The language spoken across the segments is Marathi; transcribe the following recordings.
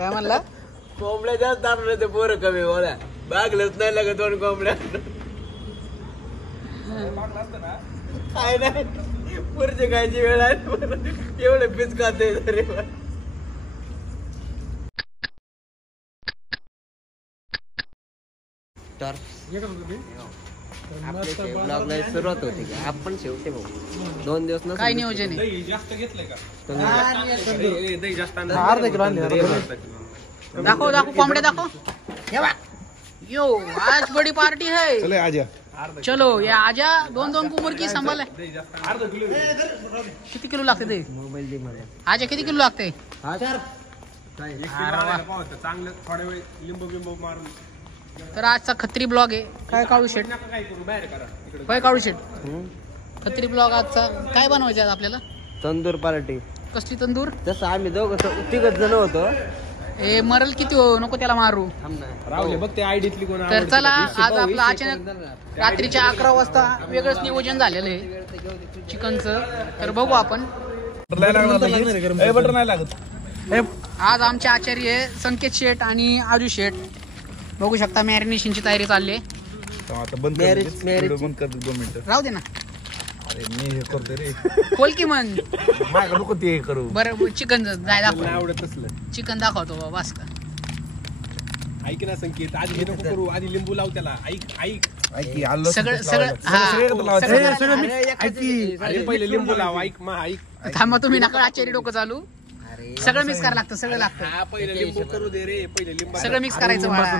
काय म्हणला? कोंबड्या जास्त आणले ते पोरं कमी बोला बागलंच नाही लागत 2 कोंबड्या काय नाही पुढचे खायची वेळ आहे एवढे पीस खाते तरी तर ब्लॉगला सुरुवात होती की आपण शेवटे भाऊ 2 दिवस ना काय नियोजन आहे? जास्त घेतलंय का दाखव दाखव कोंबड्या दाखव यो आज बड़ी पार्टी है चले आजा चलो या आजा 2-2 कुमर की संभाल किती किलो लागते ते मोबाईल दे मला आजा किती किलो लागते चांगलं थोडे वेळ लिंबू बिंबू मारून तर आजचा खत्री ब्लॉग आहे काय काळू शेट काय करू बाहेर करा काय काळू शेट खत्री ब्लॉग आजचा काय बनवायचं आज आपल्याला तंदूर पार्टी कसली तंदूर जसं आम्ही दोघं 3 जण होतो ए मरल किती हो नको त्याला मारू राहुल बघ ते आयडीतली कोण तर चला आज आपलं अचानक रात्रीच्या 11 वाजता वेगळंच नियोजन झालेलं आहे चिकनचं तर बघू आपण बटर नाही लागत आज आमचे आचार्य संकेत शेठ आणि आजू शेठ बघू शकता मॅरिनेशनची तयारी चालली आहे राहू दे ना अरे मी हे करतोय रे खोल की मन माझ्या नको ते करू बरं चिकन जाय दाखव आवडत असलं चिकन दाखवतो बस का ऐक ना संकेत आधी हे नको करू आधी लिंबू लाव त्याला ऐक सगळं अरे पहिले लिंबू लाव ऐक ऐक थांबा तुम्ही नका आचार्य डोकं चालू सगळं मिक्स करायला लागतं सगळं लागतं पहिले लिंबू करू दे रे पहिले लिंबू सगळं मिक्स करायचं बाळा.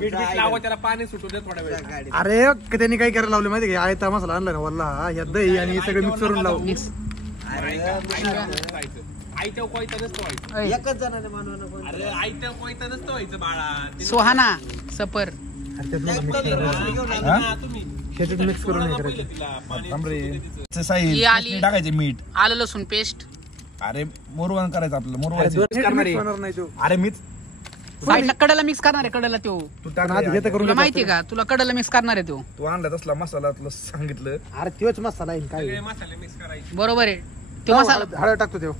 मीठ लावा त्याला पाणी सुटू दे थोडा वेळ अरे त्यांनी काय करायला लावले माहिती का आयता मसाला आणला ना वल्ला ह्या दही आणि सगळं मिक्स करून लावू मिक्स आयत्या कोयता नसतो व्हायचं एकच जणाने मानवानं पण अरे आयत्या कोयता नसतो व्हायचं बाळा सोहाना सपर ह्याच्यात मिक्स करून नाही करायचं ही आली टाकायचे मीठ आलं लसूण पेस्ट अरे मोरवण करायचं आपलं मोरवण होणार नाही तो अरे मीच साईडला कडला मिक्स करणार आहे कडला तो तू आधी घेता करून तुला माहितीये का तुला कडला मिक्स करणार आहे तो तू आणला तसला मसाला तुला सांगितलं अरे तोच मसाला आहे काय मसाले मिक्स करायचे बरोबर आहे तो मसाला हळद टाकतो तो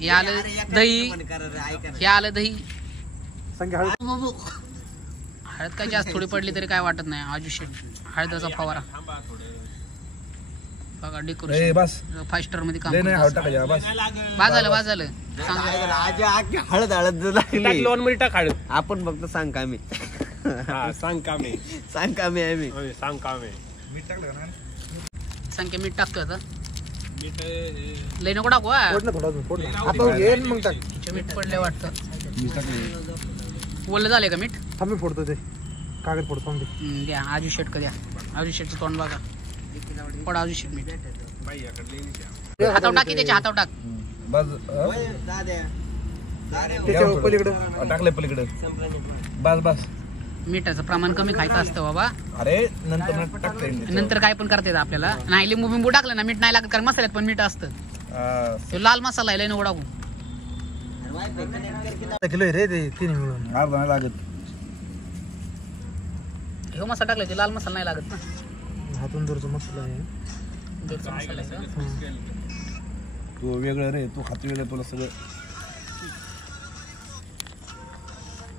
हे आलं दही हे आलं दही संख्या हळद हळद काय जास्त थोडी पडली तरी काय वाटत नाही आजू शेट हळदाचा फवारा बघा डेकोरेशन बस 5 स्टार मध्ये काम लय नाही हळद टाकायची बस झालं हळद लागली टाक मध्ये टाक हळद आपण फक्त सांग कामी सांग कामे सांग कामी आम्ही सांग कामे मीठ टाकलं ना संख्या मीठ टाकतोय आता मीठ लय नको टाकू हा. फोड ना थोडा अजून, फोड ना. आता येईल मग टाक मीठ पडले वाटतं मीठ टाकलं ओलं झाले का मीठ थांबी फोडतो ते कागद फोडतो थांबी द्या आजू शेट का द्या आजू शेटचं तोंड बघा पड आजू शेट मीठ हातावर टाकी त्याच्या हातावर टाक बस त्याच्या पलीकडे टाकलंय पलीकडे बस बस मिठाचं प्रमाण कमी खायचं असतं बाबा अरे नंतर टाकता येईल नंतर काय पण करता येतं आपल्याला नाही लिंबू बिंबू टाकलं ना मीठ नाही लागत कारण मसाल्यात पण मीठ असतं तो लाल मसाला आहे लय नको टाकू किलो आहे रे ते तिन्ही मिळून अर्धा नाही लागत हे मसाला टाकला ते लाल मसाला नाही लागत ना हातून दूरचा मसाला आहे दूधचा मसाला आहे का? तू वेगळं रे तू खात वेगळं तुला सगळं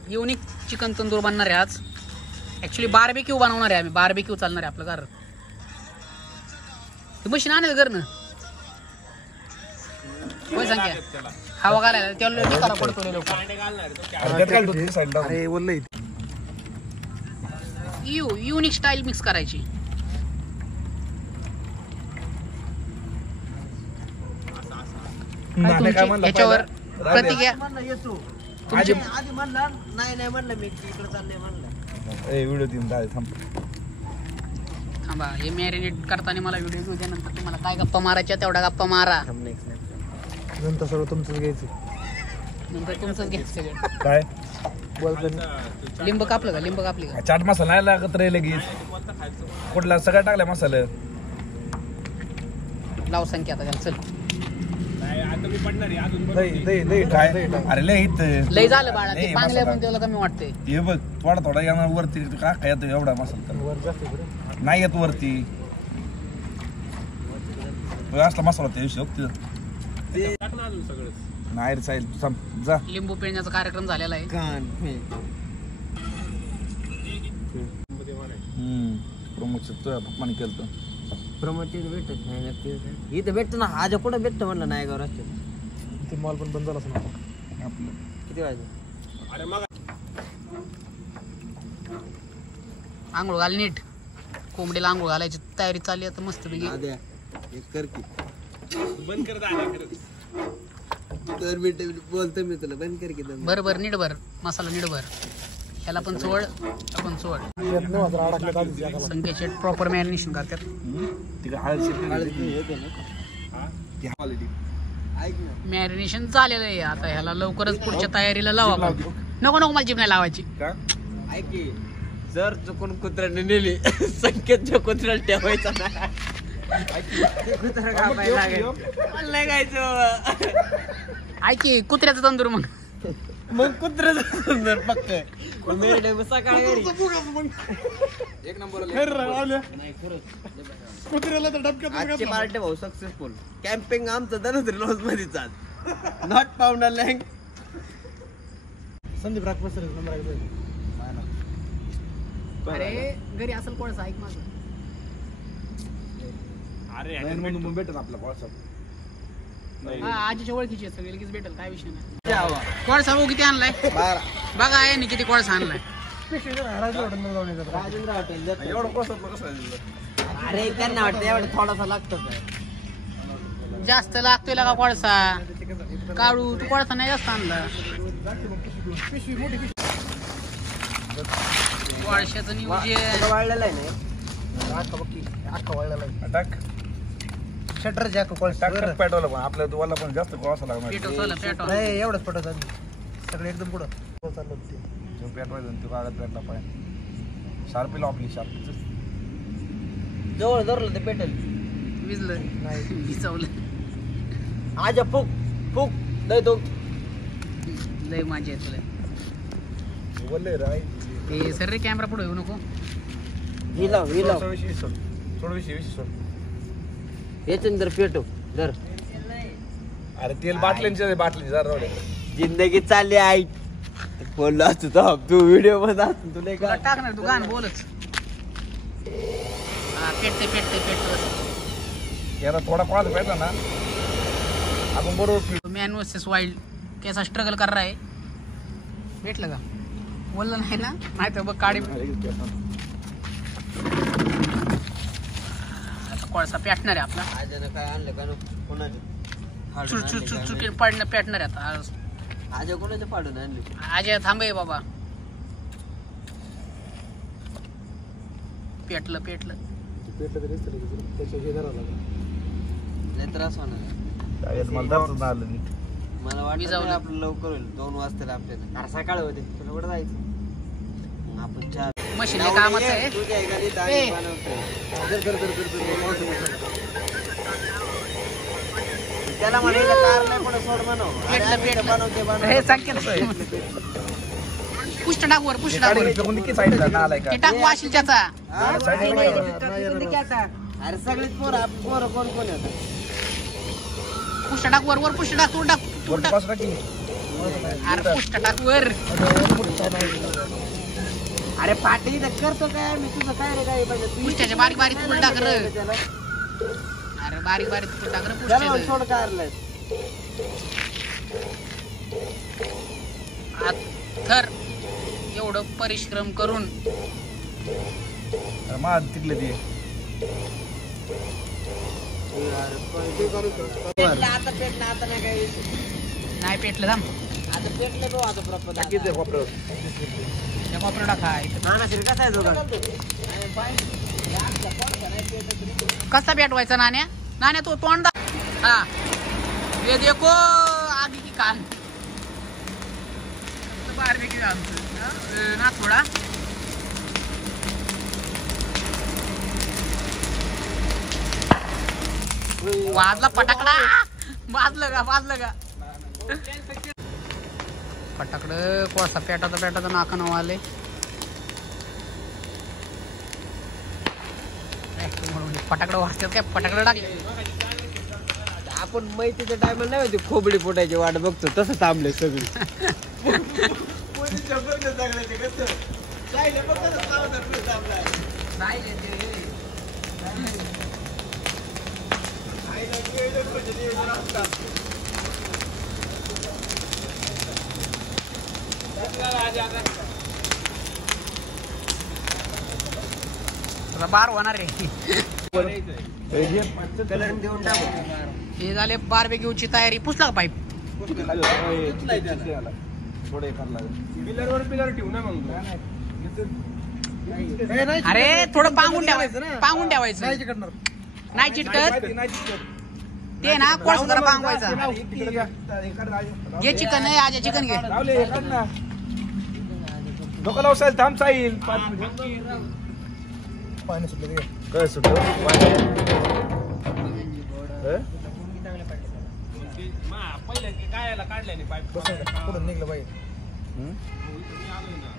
युनिक चिकन तंदूर बनणार आहे आज ऍक्च्युली बार्बेक्यू बनवणार आहे आम्ही बार्बेक्यू चालणार आहे आपलं घर मशीन आणेल घर ना होय संख्या हवा घालायला त्याला निकाला पडतो रे लोक अरे बोललं युनिक स्टाईल मिक्स करायची याच्यावर प्रतिक्रिया तुमची आधी म्हणला नाही म्हणलं मी इकडे चाललंय म्हणलं व्हिडिओ तीन थांब थांबा हे मॅरिनेट करताना मला व्हिडिओ घेऊ द्या नंतर तुम्हाला काय गप्पा मारायच्या तेवढा गप्पा मारा नंतर सगळं तुमचंच घ्यायचं नंतर तुमचंच घ्यायचं सगळं काय बोलताना लिंब कापलं का लिंब कापली का चाट मसाला नाही लागत रे लगेच कुठला सगळं टाकलाय मसाला लाव संख्या आता त्याला चल काय अरे लय हित लय झालं बाळा ते लय चांगलं मसाला. पण त्याला कमी वाटते हे बघ थोडा थोडा येणार वरती का काय येतो एवढा मसाला तर वर जास्त आहे बरं. नाही येत वरती असला मसाला होता हिशोब ना अजून सगळंच. नाही रे साहिल तू थांब जा. लिंबू पिळण्याचा कार्यक्रम झालेला आहे. प्रमोशन तुझ्या पप्पाने केलं तर प्रमोशन भेटत नाही नक्की इथं भेटतो ना. आज कुठं भेटतं म्हणलं नाही गाव रस्त्यात. ते मॉल पण बंद झाला असं आपलं किती वाजता? अरे मग आंघोळ घाल नीट. कोंबडीला आंघोळ घालायची तयारी चालली आता मस्त पैकी. एक कर की बंद कर दादा खरंच. 2 मिनिटं बोलतो मी तुला. बंद कर की दम. बरं नीट भर मसाला नीट भर. ह्याला पण चोळ आपण चोळ. संकेत प्रॉपर मॅरिनेशन करतात. तिकडे हळद ऐक ना. मॅरिनेशन झालेलं आहे आता. ह्याला लवकरच पुढच्या तयारीला लावा. नको नको मला जीभ नाही लावायची. का ऐक की जर चुकून कुत्र्याने नेली संकेतच्या कुत्र्याला ठेवायचा नाही. कुत्रा कापायला लागेल. मला नाही खायचं बाबा. ऐक की कुत्र्याचं तंदूर मग. मग कुत्र्याचं सुंदर पक्क मेरडे सकाळी एक नंबर कुत्र्याला तर डबक्यात आजची पार्टी भाऊ सक्सेसफुल. कॅम्पिंग आमचं धनुद्री लॉज मध्येच आज. नॉट पावडर लँग. संदीप राखपसर नंबर अरे घरी असेल कोळसा ऐक माझं. अरे म्हणून भेटत आपला व्हॉट्सअप. हा आजीच्या ओळखीची आहे सगळी लगेच भेटेल. काय विषय नाही. कोळसा भाऊ किती आणलाय बघा. आहे किती कोळसा आणलाय. राजेंद्र हॉटेल एवढं कसं अरे त्यांना वाटतं एवढं थोडासा लागतो जास्त लागतोय का कोळसा. काढू तू कोळसा नाही जास्त आणला. कोळशाचं नियोजन वाढलेलं आहे ना. अख्खा वाळलेला टाक शटर जॅक टाक पेटवलं पण आपल्या तुम्हाला पण जास्त कोळसा लागणार. पेटवलं पेटवलं. नाही एवढंच पटत सगळे एकदम पुढं चाललं ते. जो पेटवायचं तू कागद पेटला पाहिजे. शार्पीला आपली शार्पी जवळ धरलं ते पेटेल. विजलं नाही विजवलं. आज फुक फुक दे तो. लय मजा आहे तुला. बोलले राय ते सर रे कॅमेरा पुढे येऊ नको. हिलाव हिलाव सोड. याच्यानं जर पेटो जर. अरे तेल बाटल्यांचे बाटली जरा राहू दे. जिंदगी चालली आई. बोललो असतो तो तू व्हिडिओ मध्ये असतो तुला तुला का टाकणार तू गाणं बोलच. हा पेटते. याला थोडा कोळसा पेटला ना आपण बरोबर. मॅन वर्सेस वाईल्ड कैसा स्ट्रगल कर रहा है. भेटलं का बोललं नाही ना. नाही तर बघ काढी. आता कोळसा पेटणार आहे आपला. आजनं काय आणलं का कोणाचं चुरचुर पडणं पेटणार आहे आता. आज कोणाचं फाडून आणली. आज थांबे बाबा. पेटलं पेटलं तरी त्याच्या हे धरावं लागलं. लय त्रास होणार. मला दर्शन आलं नीट. मला वाटतं विजावलं. आपलं लवकर होईल 2 वाजता आपल्याला. अरे सकाळ होते तुला कुठं जायचं. मग आपण चहा मशीन कामाचं आहे. तुझ्या एखादी दाढी ए. बनवतोय. त्याला म्हणायला कार नाही पण सोड म्हणव. पेटलं बनवते हे सांगते पुष्ट टाक वर पुष्ट टाक वर. किती साईडला ना आलाय का ते टाक वाशील त्याचा. अरे सगळीच पोरं पोरं कोण कोण येतात. पुष्ट टाक वर पुष्ट टाक. तू टाक पासून की अरे पुष्ट टाक वर. अरे पाटील करतो काय मी तुझं काय रे काय पाहिजे पुष्ट्याचे बारीक बारीक तुकडे टाक रे. अरे बारीक बारीक तुकडे टाक रे पुष्ट्याचे. सोड कारलाय. तर एवढं परिश्रम करून मा तिकले ते आता पेटलं आता नाही काय नाही पेटलं थांब. आता पेटलं तो आता प्रॉपर किती वापर त्या कॉपर टाका. कसा आहे दोघा कसा पेटवायचा नाण्या. नाण्या तो तोंड हा ये देखो आगे की कान बाहेर निघी ना थोडा. वाजला फटाकडा. वाजलं का फटाकड. कोळसा पेटाचा नाकानं आले. फटाकडं वाजतात काय. फटाकडं टाकले आपण माहितीच्या टायमाला नाही माहिती खोबडी फोटायची वाट बघतो तसं थांबले सगळे बार होणार रे. हे झाले बारबेक्यूची तयारी. पुसला का पाईप? अरे थोडं पांगून ठेवायचं, पांगून ठेवायचं. नाही चिटकत ते ना, कोळसा जरा पांगवायचा. घे चिकन आहे आज, चिकन घे. डोकं लावसाल थांब साईल पाणी सुटलं ते. काय सुटलं कुठून निघलं पाहिजे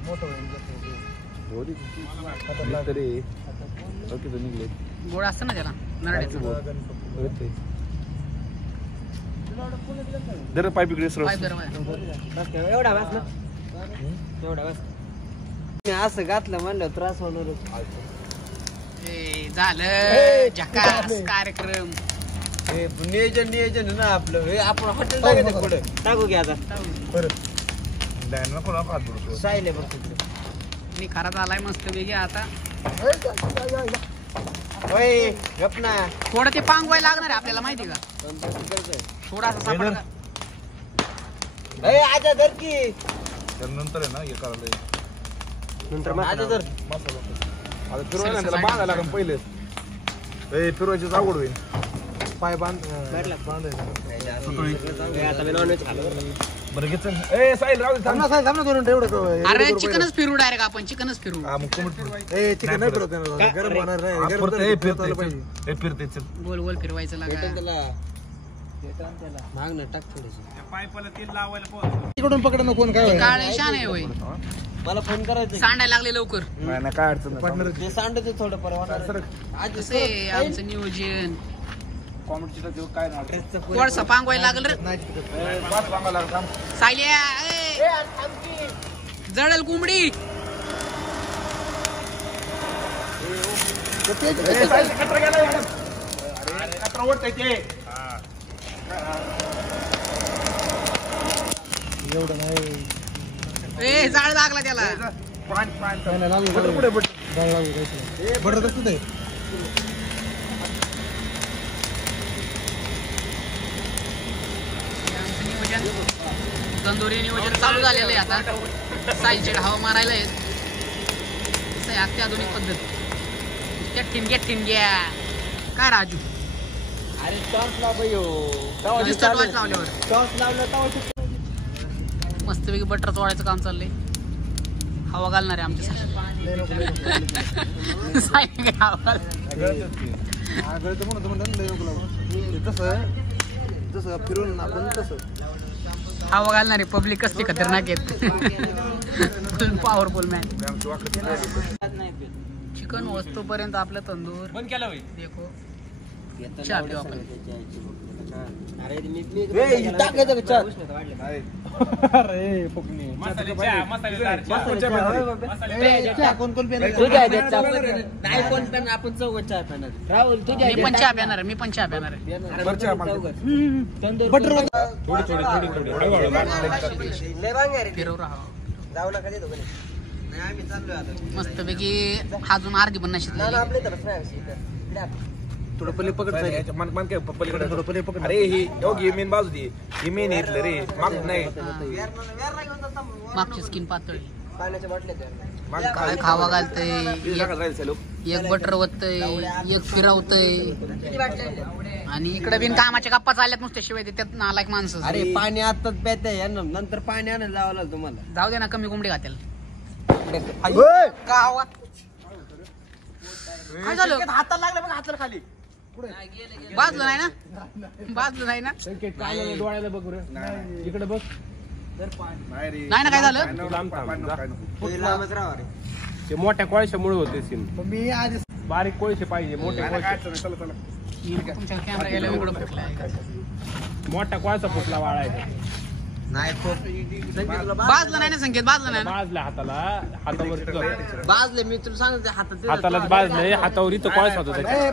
मोठं होईल. निघले गोड असतं ना त्याला नरड्याचं. जरा पाईप इकडे सरळ. पाईप जरा एवढा वास ना, एवढा वास असं घातलं म्हणलं त्रास होणार. झालं झकास कार्यक्रम. नियोजन आहे ना आपलं. आपण हॉटेल टाकायचं पुढे टाकू घ्या आता. सायले बघ मी खरा झालाय मस्त वेगळी आता. होय गप ना. थोडं ते पांगवायला लागणार आहे आपल्याला, माहिती का? थोडासा सापडा. आजा धर की नंतर आहे ना हे करायला नंतर आजा धर. आता फिरवायला त्याला बांधायला लागेल पहिले. फिरवायची आवड होईल. पाय बांध बरं घेत साईल राहू दे थांब. अरे चिकनच फिरू डायरेक्ट आपण, चिकनच फिरू. चिकन नाही फिरवत गरम होणार नाही. फिरते चल. गोल गोल फिरवायचं लागा. मागणं टाक थोडीशी. तिकडून पकडणं कोण काय काळे शान आहे होय. मला फोन करायचं सांडायला लागले लवकर. नाही काय अडचण नाही. ते सांडते थोडं परवा. कसं आहे आमचं नियोजन. कॉमेडीची काय ना थोडसा पांगवायला लागल रे. सायल्या जळल कोंबडी. एवढं नाही. जाळ लागला त्याला. बडत असतं ते. तंदुरी नियोजन चालू झालेलं आहे आता. साईलचे हवा मारायला आहेत. कसं आहे अत्याधुनिक पद्धत. ठिणग्या ठिणग्या काय राजू. अरे टॉस लाव लावल्यावर टॉस लावलं मस्तपैकी बटर चोळायचं काम चाललंय. हवा घालणार आहे आमच्या तसं फिरून आपण तसं हवा घालणारे पब्लिक कसली खतरनाक आहेत. फुल पॉवरफुल मॅन. चिकन वस्तूपर्यंत आपलं तंदूर देखो. चहा पिऊ आपण. आपण चौघ चहा पिणार. राहुल तुझ्या मी पण चहा पिणार, मी पण चहा पिणार आहे. फिरव राहा जाऊ नका देतो नाही आम्ही चाललोय आता. मस्तपैकी अजून अर्धी पण नशीब आपले तर थोडं पहिले पकड. पलीकडे थोडं पहिले पकड. अरे ही योगी मेन बाजू दी. ही मेन येतलं रे माग नाही. मागची स्किन पातळी. पाण्याच्या बाटल्या काय खावा घालतय. एक बटर वतय, एक फिरवतय. आणि इकडे बिन कामाच्या गप्पा चालल्यात नुसते शिवाय देतात नालायक माणसं. अरे पाणी आताच प्यायचंय नंतर पाणी आणायला जावं लागलं तुम्हाला. जाऊ दे ना, कमी कोंबडी घातेल. काय झालं? हाताला लागलं बघ हाताला खाली. बाजलं नाही ना, बाजलं नाही ना. डोळ्याला बघ इकडे बघ. नाही ना, काय झालं? ते मोठ्या कोळशामुळे होते सीन. मी आज बारीक कोळशे पाहिजे, मोठे कोळशे. तुमच्या कॅमेरा गेला इकडं फुटलाय. मोठा कोळसा फुटला वाळायचा. नाही खूप बाजला नाही ना संकेत, बाजला नाही ना. बाजल्या हातावर बाजले मी तुला सांगते हातालाच बाजले, हातावर इथं कोळसा होता त्याच्या.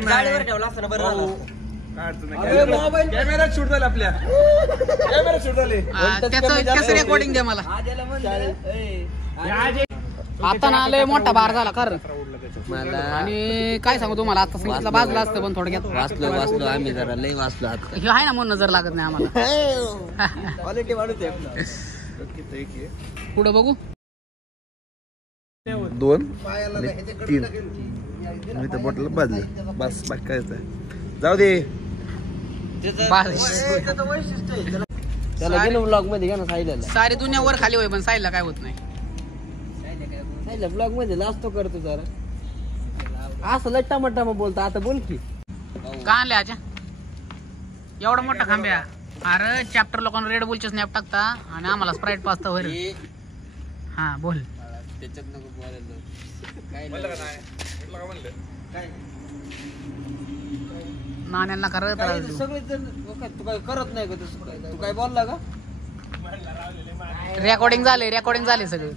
जाळीवर ठेवला असतं ना बरं झालं. कॅमेरा शूट झाले आपल्या कॅमेरा शूट झाले. त्याचं रेकॉर्डिंग द्या मला. आता ना लय मोठा बार झाला कर. आणि काय सांगू तुम्हाला, आता संगीतला बाजला असतं पण थोडक्यात वाचलो आम्ही जरा लय वाचलो आता. हे आहे ना म्हणून नजर लागत नाही आम्हाला. क्वालिटी वाढवते पुढे बघू. 2 आणि 3 मी तर बॉटल बाजले बस बाकी काय जाऊ दे. त्याला गेलो ब्लॉग मध्ये घ्या ना साईला. सारी दुनिया वर खाली होय पण साईडला काय होत नाही. साईला ब्लॉग मध्ये लास्ट करतो जरा असं लट्टा मट्टा मग बोलतो. आता बोल की का आणले आजा एवढा मोठा खांब्या? अरे चॅप्टर लोकांना रेड बुलचे स्नॅप टाकता आणि आम्हाला स्प्राईट पाचता होय रे. हा बोल. त्याच्यात नको बोलायला. नाण्यांना करत सगळे जण तू काय करत नाही का? तू काय बोलला का? रेकॉर्डिंग झाले सगळं.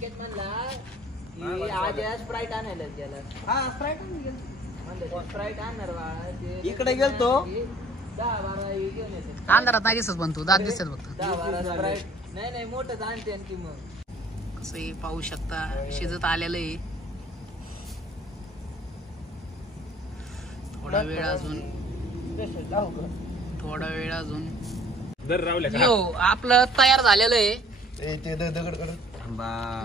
इकडे गेलतो अंधारात नाही दिसत पण तू दात दिसत फक्त. नाही मोठं आणते आणखी मग कसं पाहू शकता शिजत आलेलं आहे. थोडा वेळ अजून यो आपलं तयार झालेलं आहे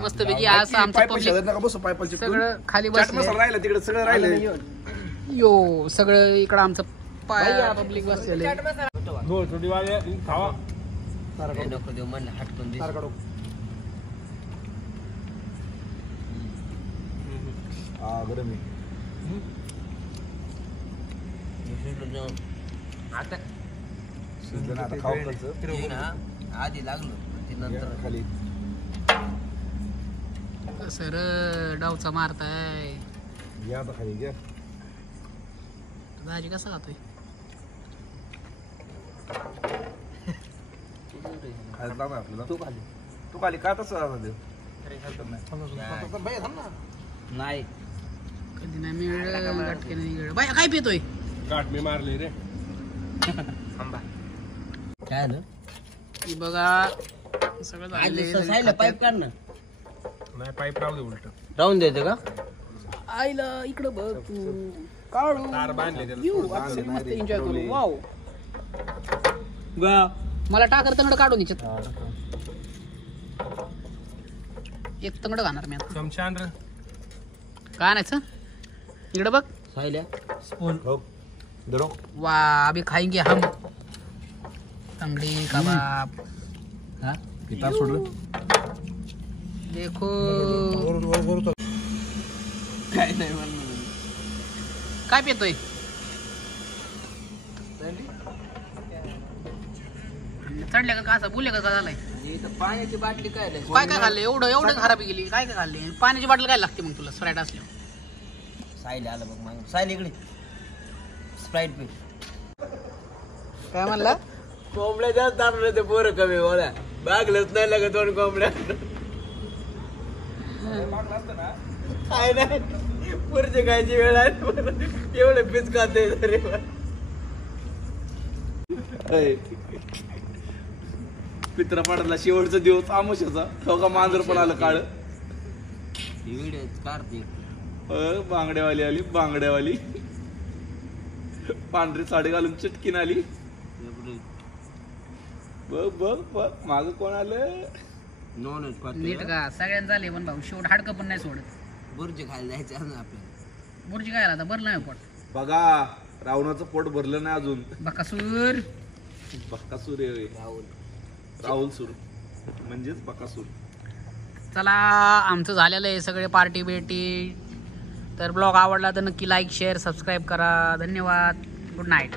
मस्त पैकी. असं आमचं पब्लिक सगळं खाली बसलं तिकडे सगळं राहिलं. यो सगळं इकडं आमचं पाय पब्लिक बसलेलं आहे. खावा नको देऊ म्हणलं हटकून दे. आता आधी लागलो नंतर खाली सर डावचा मारताय. घ्या आता खाली घ्या. भाजी कसा खातोय? तू खाली का तसं नाही कधी नाही मिळ गाठके नाही बाय काय पितोय? गाठ मी मारली रे. काय आलं की बघा सगळं झालेलं. पाईप काढ ना. नाही पाईप राहू दे उलट. राहून द्यायचं का? आईला इकडं बघ तू काढू तार बांधले त्याला. मस्त एन्जॉय करू. वाव मला टाकर तंगड काढून याच्यात एक तंगड घालणार मी आता. चमचान रे काय आणायचं इकडं बघ. सायल्या स्पून वा अभी खाएंगे हम तंगड़ी कबाब. हा तार सोडलं देखो काय नाही म्हणलं. काय पितोय? चढल्या का असं बोलले का झालाय? पाण्याची बाटली काय काय खाल्लं एवढं खराबी गेली? काय खाल्ले? पाण्याची बाटली काय लागते मग तुला स्प्राईट असल्यावर? सायले आलं बघ मागून. सायले इकडे स्प्राईट पी. काय म्हणला? कोंबड्या जास्त दाबले ते पोरं कमी बोला. बागलंच नाही लागत दोन कोंबड्या. काय नाही पुरचे खायची वेळ आहे एवढे पीस खाते तरी. पित्रपाडाला शेवटचा दिवस आमुष्याचा ठोका मांजर पण आलं काळ. व्हिडिओ काढते बांगड्यावाली आली बांगड्यावाली पांढरी साडी घालून चिटकीन आली. बघ बघ बघ माग कोण आलं? नॉनच नीट का सगळ्यांना झाले पण भाऊ शेवट हाडकं पण नाही सोडत. बुर्जी खायला जायचं ना आपल्याला. बुर्जी काय आता भरलं नाही पोट. बघा रावणाचं पोट भरलं नाही अजून. बकासूर बकासूर आहे. राहुल सूर म्हणजेच बकासूर. चला आमचं झालेलं आहे सगळे पार्टी बेटी. तर ब्लॉग आवडला तर नक्की लाईक शेअर सबस्क्राईब करा. धन्यवाद. Good night.